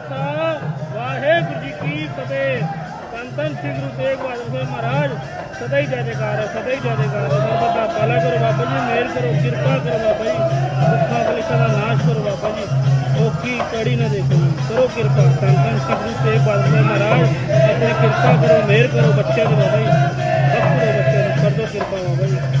ਖਾਲਸਾ, ਵਾਹਿਗੁਰੂ ਜੀ ਕੀ ਫਤਿਹ। ਸੰਤਨ ਧੰਨ ਗੁਰੂ ਤੇਗ ਬਹਾਦਰ ਸਾਹਿਬ ਮਹਾਰਾਜ, ਸਦਾ ਹੀ ਜੈ ਜੈਕਾਰ ਹੈ, ਸਦਾ ਹੀ ਜੈ ਜੈਕਾਰ ਹੈ। ਸਰਬਤ ਦਾ ਭਲਾ ਕਰੋ ਬਾਬਾ ਜੀ ਮਿਹਰ ਕਰੋ, ਕਿਰਪਾ ਕਰੋ ਬਾਬਾ ਜੀ, ਦੁੱਖਾਂ ਕਲੇਸ਼ਾਂ ਦਾ ਨਾਸ਼ ਕਰੋ ਬਾਬਾ ਜੀ। ਔਖੀ ਕੜੀ ਨਾ ਦੇਖੋ, ਕਰੋ ਕਿਰਪਾ। ਸੰਤਨ ਧੰਨ ਸ੍ਰੀ ਗੁਰੂ ਤੇਗ ਬਹਾਦਰ ਸਾਹਿਬ ਮਹਾਰਾਜ, ਆਪਣੇ ਕਿਰਪਾ ਕਰੋ ਮਿਹਰ ਕਰੋ ਬੱਚਿਆਂ ਦੇ ਬਾਬਾ ਜੀ। ਬਖਸ਼ੋ ਬੱਚਿਆਂ ਨੂੰ ਕਰ ਦਿਓ ਕਿਰਪਾ ਬਾਬਾ ਜੀ।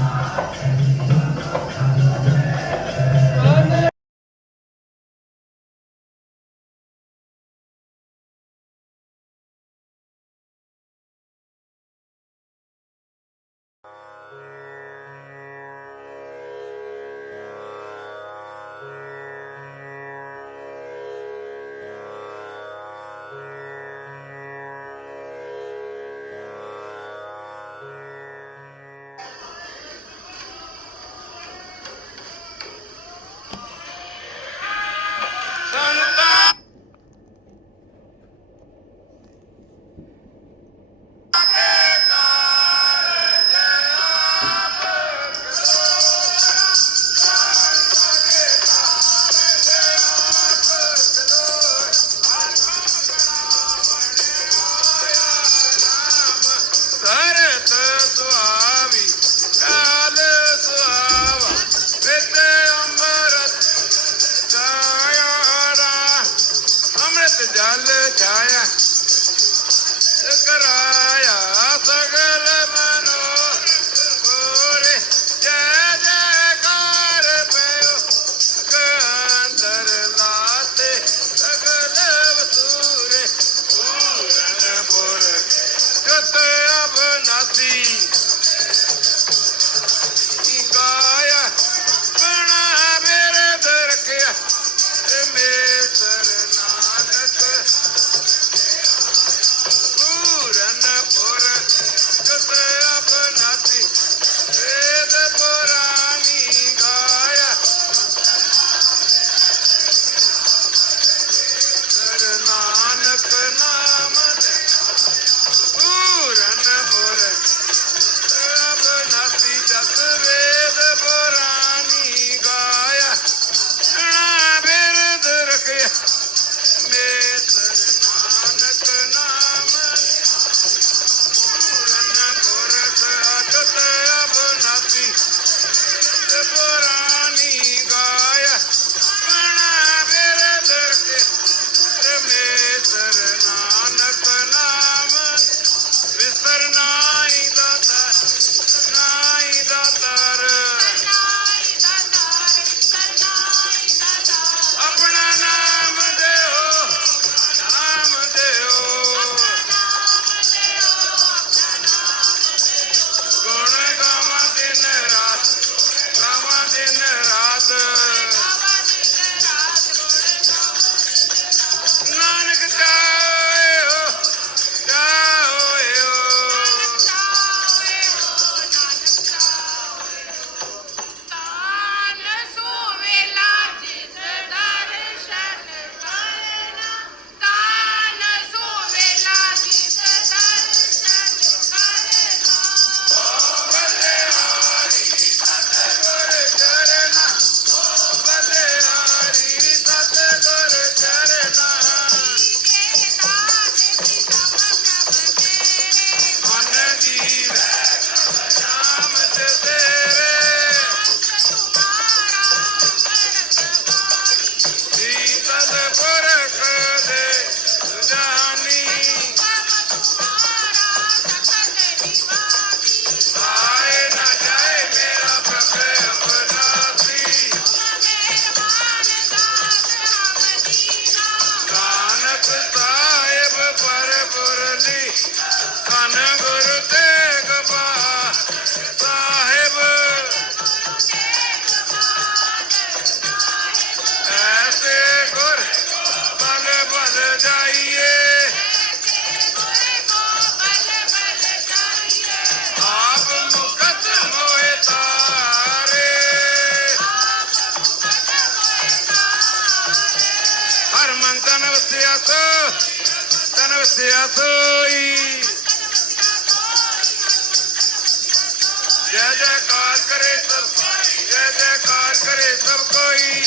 ਕੋਈ।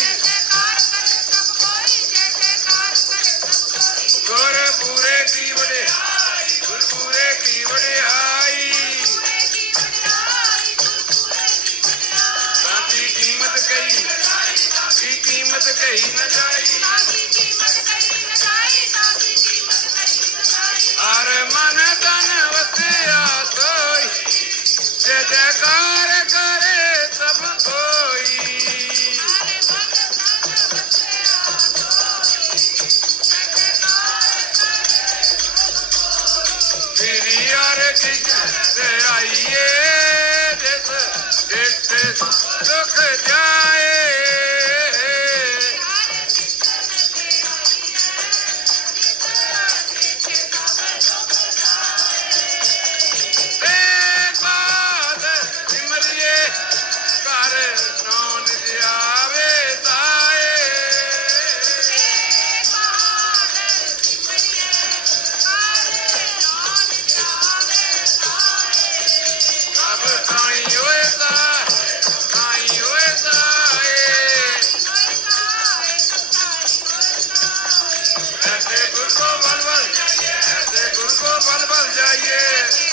ਗੁਰ ਪੂਰੇ ਦੀ ਵਡਿਆਈ ਗੁਰ ਪੂਰੇ ਦੀ ਵਡਿਆਈ। से आइए देश देश सुख जा गुरु को बल बल जाइए गुरु को बल बल जाइए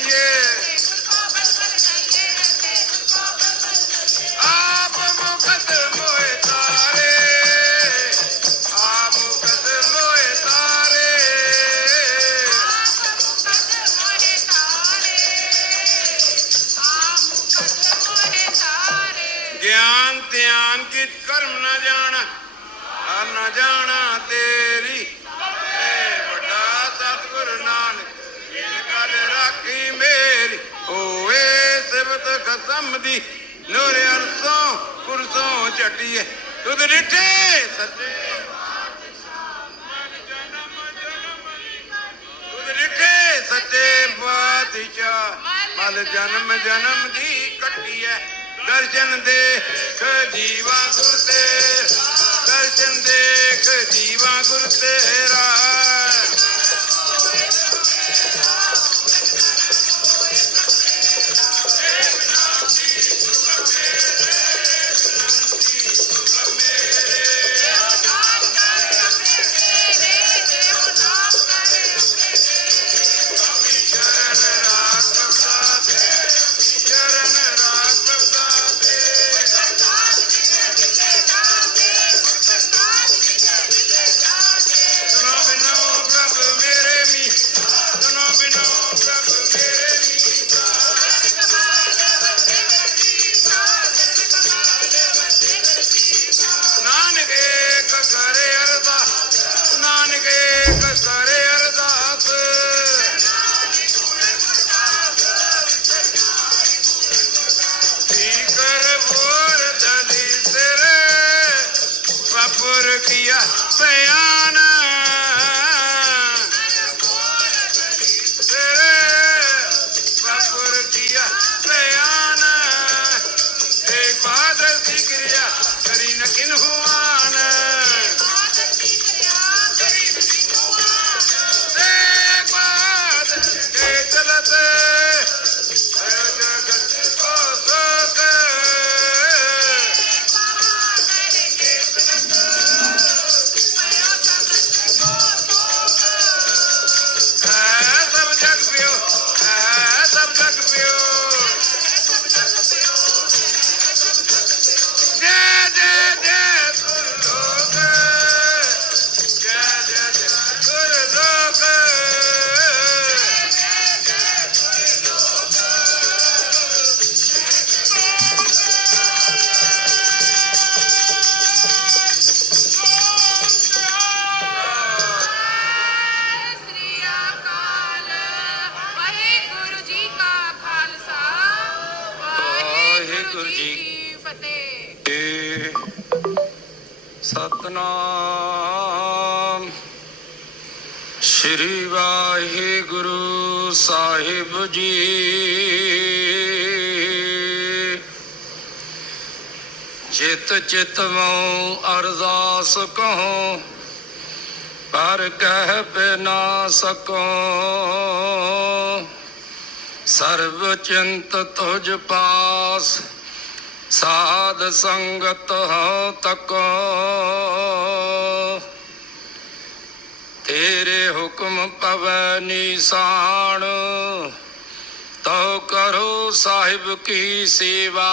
जाइए आप मुकदम तारे आप मुकदम तारे ज्ञान त्यान की कर्म न जाना न जाना तेरी ਤ ਖਸਮ ਦੀ ਨੂਰ ਅਰਸੋਂ ਕੁਰਸੋਂ ਝਟੀਏ ਤੁਧ ਰਿਠੇ ਸੱਜੇ ਸੱਚੇ। ਬਾਦਸ਼ਾਹ। ਮਲ ਜਨਮ ਜਨਮ ਦੀ ਕੱਟੀ ਐ ਦਰਸ਼ਨ ਦੇਖ ਜੀਵਾ ਗੁਰ ਤੇਰਾ। ਦਰਸ਼ਨ ਦੇਖ ਜੀਵਾ ਗੁਰ ਤੇਰਾ। सफर किया बयाना ਸਤਨਾਮ। ਸ੍ਰੀ ਵਾਹਿਗੁਰੂ ਸਾਹਿਬ ਜੀ। ਜਿਤ ਚਿਤ ਮਉ ਅਰਦਾਸ ਕਹੋ, ਪਰ ਕਹਿ ਬਿਨਾ ਸਕੋ ਸਰਬ ਚਿੰਤ ਤੁਝ ਪਾਸ, ਸਾਧ ਸੰਗਤ ਹਉ ਤਕੋ ਤੇਰੇ ਹੁਕਮ ਪਵੈ ਨਿਸ਼ਾਨ, ਤਉ ਕਰੋ ਸਾਹਿਬ ਕੀ ਸੇਵਾ।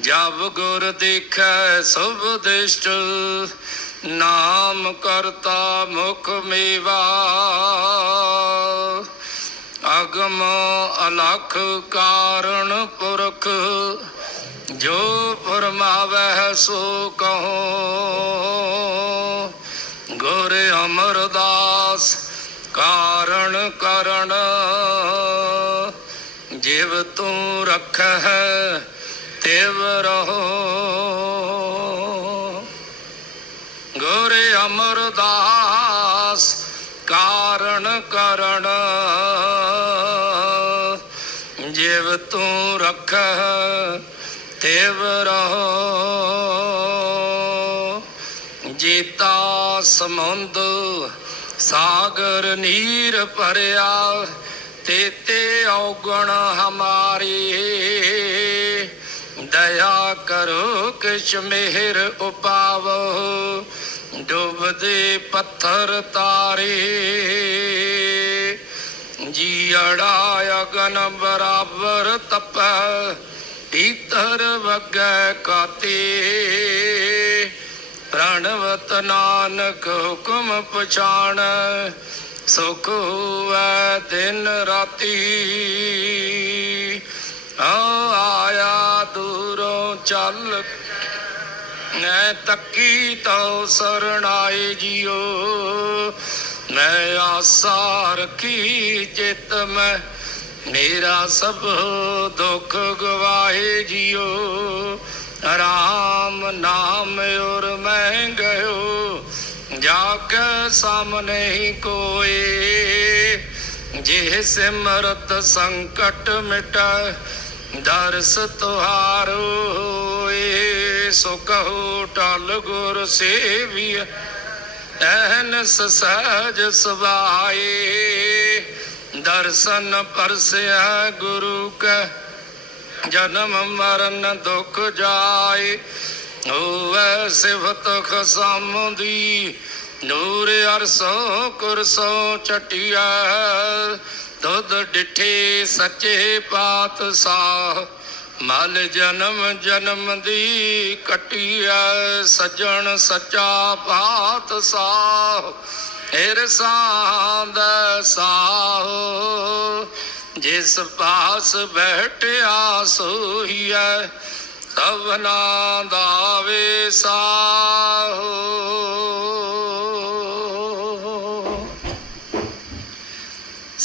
ਜਬ ਗੁਰ ਦੇਖੈ ਸੁਭ ਦਿਸ਼ਟ, ਨਾਮ ਕਰਤਾ ਮੁਖ ਮੇਵਾ। ਅਗਮ ਅਲਖ ਕਾਰਣ ਪੁਰਖ, ਜੋ ਫਰਮਾਵੈ ਸੋ ਕਹੋ। ਗੁਰ ਅਮਰਦਾਸ ਕਾਰਣ ਕਰਣ ਜਿਵ ਤੂੰ ਰਖੈ ਤਿਵ ਰਹੋ। ਗੁਰ ਅਮਰਦਾਸ ਕਾਰਣ ਕਰਣ ਜਿਵ ਤੂੰ ਰਖੈ ਤਿਵ ਰਹੋ। ਜੀਤਾ ਸਮੁੰਦ ਸਾਗਰ ਨੀਰ ਭਰਿਆ, ਤੇਤੇ ਔਗਣ ਹਮਾਰੀ। ਦਇਆ ਕਰੋ ਕਿਛ ਮਿਹਰ ਉਪਾਵੋ, ਡੁੱਬਦੇ ਪੱਥਰ ਤਾਰੇ। ਜੀੜਾ ਅਗਨ ਬਰਾਬਰ ਤਪੈ, ਪੀਤਰ ਵਗੈ ਕਾਤੇ। ਪ੍ਰਣਵਤ ਨਾਨਕ ਹੁਕਮ ਪਛਾਣ, ਸੁਖ ਹੋਵੇ ਦਿਨ ਰਾਤੀ। ਆ ਆਇਆ ਦੂਰੋਂ ਚੱਲ, ਮੈਂ ਤੱਕੀ ਤਉ ਸਰਣਾਏ ਜਿਉ ਮੈਂ ਆਸਾ ਰੱਖੀ ਚਿਤ ਮੈਂ, ਮੇਰਾ ਸਭ ਦੁੱਖ ਗਵਾਏ ਜਿਉ ਰਾਮ ਨਾਮ ਔਰ ਜਾ ਕੇ ਸਾਹਮਣੇ ਕੋਏ ਜੇ ਸਿਮਰਤ ਸੰਕਟ ਮਿਟੈ ਦਰਸ ਤੁਹਾਰੋ ਹੋਏ, ਸੋ ਕਹੋ ਟਲ ਗੁਰ ਸੇਵੀਐ ਐਨਸ ਸਹਜ ਸਵਾਏ, ਦਰਸ਼ਨ ਪਰਸਿਆ ਗੁਰੂ ਕੈ, ਜਨਮ ਮਰਨ ਦੁਖ ਜਾਏ, ਹੋਵੇ ਸਿਫਤ ਖਸਮ ਦੀ ਨੂਰ ਅਰਸੋ ਕੁਰਸੋ ਚਟਿਆ, ਦੁੱਧ ਡਿਠੇ ਸੱਚੇ ਪਾਤਸ਼ਾਹ। ਮਲ ਜਨਮ ਜਨਮ ਦੀ ਕਟਿਆ, ਸਜਣ ਸੱਚਾ ਪਾਤਸ਼ਾਹ। ਇਰਸਾਂ ਦਾ ਸਾਹ, ਜਿਸ ਪਾਸ ਬੈਠਿਆ ਸੋਹੀਐ, ਸਭਨਾ ਦਾ ਵਿਸਾਹੋ।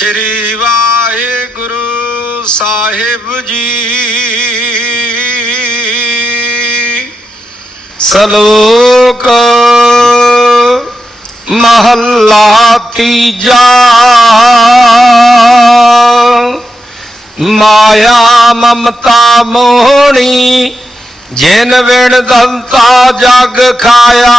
ਸ਼੍ਰੀ ਵਾਹਿਗੁਰੂ ਸਾਹਿਬ ਜੀ। ਸਲੋਕ ਮਹੱਲਾ ਤੀਜਾ। ਮਾਇਆ ਮਮਤਾ ਮੋਹਣੀ, ਜਿਨ ਵਿਣ ਦੰਤਾ ਜਗ ਖਾਇਆ।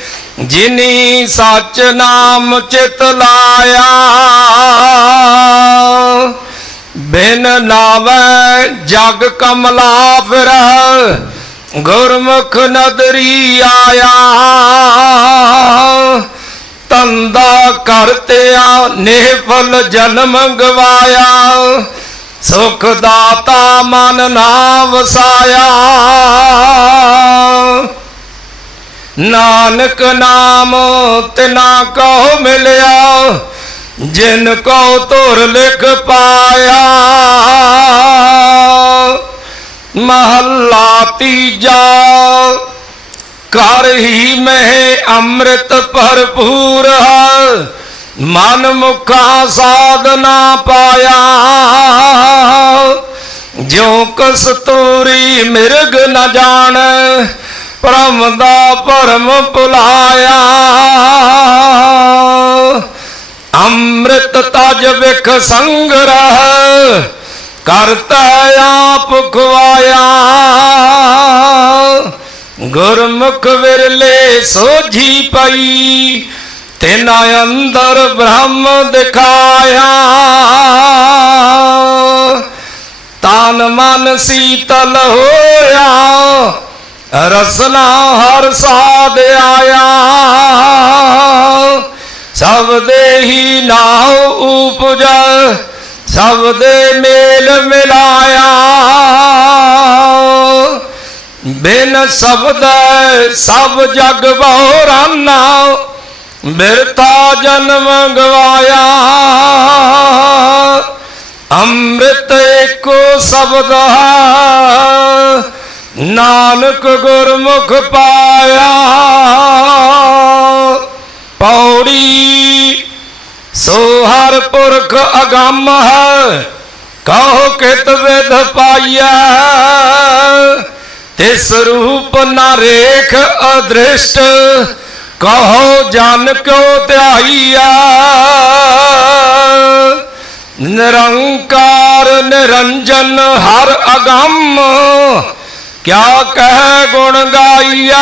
ਜਿਨੀ ਸੱਚ ਨਾਮ ਚਿਤ ਲਾਇਆ, ਬਿਨ ਨਾਵੈ ਜਗ ਕਮਲਾ ਫਿਰ ਗੁਰਮੁਖ ਨਦਰੀ ਆਇਆ। ਤੰਦਾ ਕਰਤਿਆ ਨਿਫਲ ਜਨਮ ਗਵਾਇਆ। ਸੁਖ ਦਾਤਾ ਮਨ ਨਾ ਵਸਾਇਆ। ਨਾਨਕ ਨਾਮ ਤਿਨਾ ਕੋ ਮਿਲਿਆ, ਜਿਨ ਕੋ ਤੁਰ ਲਿਖ ਪਾਇਆ। ਮਹੱਲਾ ਤੀਜਾ ਕਰ ਹੀ ਮਹਿ ਅੰਮ੍ਰਿਤ ਭਰਪੂਰ ਹੈ, ਮਨ ਮੁਖਾ ਸਾਧਨਾ ਪਾਇਆ। ਜਿਉ ਕਸਤੂਰੀ ਮਿਰਗ ਨ ਜਾਣ ਭਰਮ ਦਾ ਭਰਮ ਭੁਲਾਇਆ। ਅੰਮ੍ਰਿਤ ਤਜ ਵਿਖ ਸੰਗ੍ਰਹ ਕਰਤਾ ਆਪ ਖਵਾਇਆ ਗੁਰਮੁਖ ਵਿਰਲੇ ਸੋਝੀ ਪਈ, ਤਿਨਾ ਅੰਦਰ ਬ੍ਰਹਮ ਦਿਖਾਇਆ। ਤਨ ਮਨ ਸੀਤਲ ਹੋਇਆ ਰਸਨਾ ਹਰ ਸਾਧ ਆਇਆ। ਸਭ ਦੇਹੀ ਨਾਉ ਉਪਜੈ, ਸਭ ਦੇ ਮੇਲ ਮਿਲਾਇਆ। ਬਿਨ ਸ਼ਬਦ ਸਭ ਜਗ ਬਹੁਰਾਨਾ ਬਿਰਥਾ ਜਨਮ ਗਵਾਇਆ। ਅੰਮ੍ਰਿਤ ਏਕੋ ਸ਼ਬਦ ਹੈ। ਨਾਨਕ ਗੁਰਮੁਖ ਪਾਇਆ, ਪੌੜੀ ਸੋ ਹਰ ਪੁਰਖ ਅਗੰਮ ਹੈ ਕਹੋ ਕਿਤ ਵਿਦ ਪਾਈਐ? ਤਿਸ ਰੂਪ ਨਾ ਰੇਖ ਅਦ੍ਰਿਸ਼ਟ ਕਹੋ ਜਨ ਕਿਉ ਧਿਆਈਐ? ਨਿਰੰਕਾਰ ਨਿਰੰਜਨ ਹਰ ਅਗੰਮ ਕਿਆ ਕਹਿ ਗੁਣ ਗਾਈਆ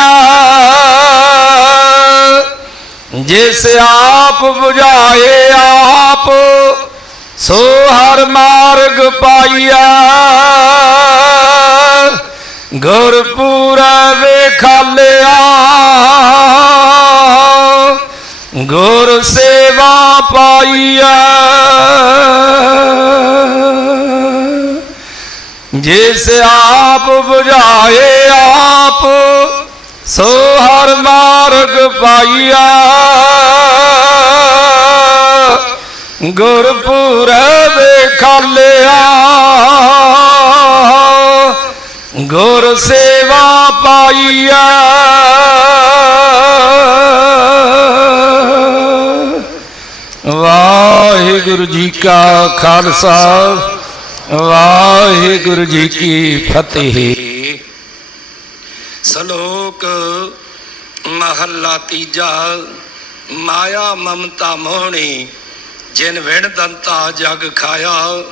ਜਿਸ ਆਪ 부ਝਾਏ ਆਪ, ਸੋ ਹਰ ਮਾਰਗ ਪਾਈਆ ਗੁਰ ਪੂਰਾ ਵੇਖਾਲਿਆ। ਗੁਰ ਸੇਵਾ ਪਾਈਆ ਜਿਸ ਆਪ 부ਝਾਏ ਆਪ, ਸੋ ਹਰ ਮਾਰਗ ਪਾਈਆ। ਗੁਰਪੁਰਬ ਖਾਲਿਆ। ਗੁਰ ਸੇਵਾ ਪਾਈਆ। ਵਾਹਿਗੁਰੂ ਜੀ ਕਾ ਖਾਲਸਾ। ਵਾਹਿਗੁਰੂ ਜੀ ਕੀ ਫਤਿਹ। ਸ਼ਲੋਕ ਮਹੱਲਾ ਤੀਜਾ, ਮਾਇਆ ਮਮਤਾ ਮੋਹਣੀ, ਜਿਨ ਵਿਣ ਦੰਤਾ ਜਗ ਖਾਇਆ,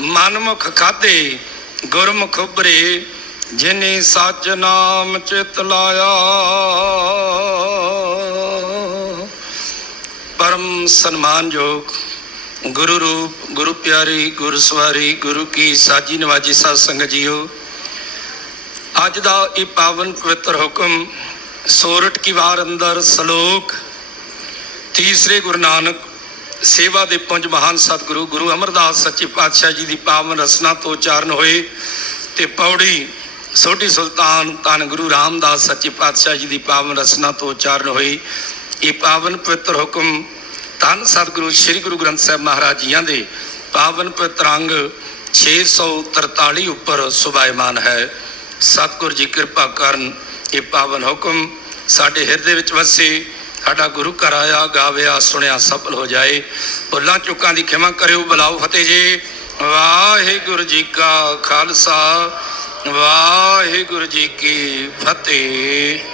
ਮਨਮੁਖ ਖਾਦੇ ਗੁਰਮੁਖ ਉਬਰੇ ਜਿਨੇ ਸੱਚ ਨਾਮ ਚਿਤ ਲਾਇਆ। ਪਰਮ ਸਨਮਾਨਯੋਗ ਗੁਰੂ ਰੂਪ, ਗੁਰੂ ਪਿਆਰੀ, ਗੁਰੂ ਸਵਾਰੀ, ਗੁਰੂ ਕੀ ਸਾਜੀ ਨਵਾਜੀ ਸਾਧ ਸੰਗਤ ਜੀਓ। ਅੱਜ ਦਾ ਇਹ ਪਾਵਨ ਪਵਿੱਤਰ ਹੁਕਮ ਸੋਰਠ ਕੀ ਵਾਰ ਅੰਦਰ ਸ਼ਲੋਕ ਤੀਸਰੇ ਗੁਰੂ ਨਾਨਕ ਸੇਵਾ ਦੇ ਪੰਜ ਮਹਾਨ ਸਤਿਗੁਰੂ, ਗੁਰੂ ਅਮਰਦਾਸ ਸੱਚੇ ਪਾਤਸ਼ਾਹ ਜੀ ਦੀ ਪਾਵਨ ਰਸਨਾ ਤੋਂ ਉਚਾਰਨ ਹੋਏ ਤੇ ਪੌੜੀ ਛੋਟੀ ਸੁਲਤਾਨ ਧੰਨ ਗੁਰੂ ਰਾਮਦਾਸ ਸੱਚੇ ਪਾਤਸ਼ਾਹ ਜੀ ਦੀ ਪਾਵਨ ਰਸਨਾ ਤੋਂ ਉਚਾਰਨ ਹੋਈ ਇਹ ਪਾਵਨ ਪਵਿੱਤਰ ਹੁਕਮ ਧੰਨ ਸਤਿਗੁਰੂ ਸ੍ਰੀ ਗੁਰੂ ਗ੍ਰੰਥ ਸਾਹਿਬ ਮਹਾਰਾਜ ਜੀਆਂ ਦੇ ਪਾਵਨ ਪਵਿੱਤਰ ਅੰਗ 643 ਉੱਪਰ ਸੁਭਾਇਮਾਨ ਹੈ। ਸਤਿਗੁਰ ਜੀ ਕਿਰਪਾ ਕਰਨ ਇਹ ਪਾਵਨ ਹੁਕਮ ਸਾਡੇ ਹਿਰਦੇ ਵਿੱਚ ਵਸੇ, ਸਾਡਾ ਗੁਰੂ ਘਰ ਆਇਆ, ਗਾਵਿਆ, ਸੁਣਿਆ, ਸਫਲ ਹੋ ਜਾਏ। ਭੁੱਲਾਂ ਚੁੱਕਾਂ ਦੀ ਖਿਮਾ ਕਰਿਓ, ਬਲਾਓ ਫਤਿਹ ਜੀ। ਵਾਹਿਗੁਰੂ ਜੀ ਕਾ ਖਾਲਸਾ, ਵਾਹਿਗੁਰੂ ਜੀ ਕੀ ਫਤਿਹ।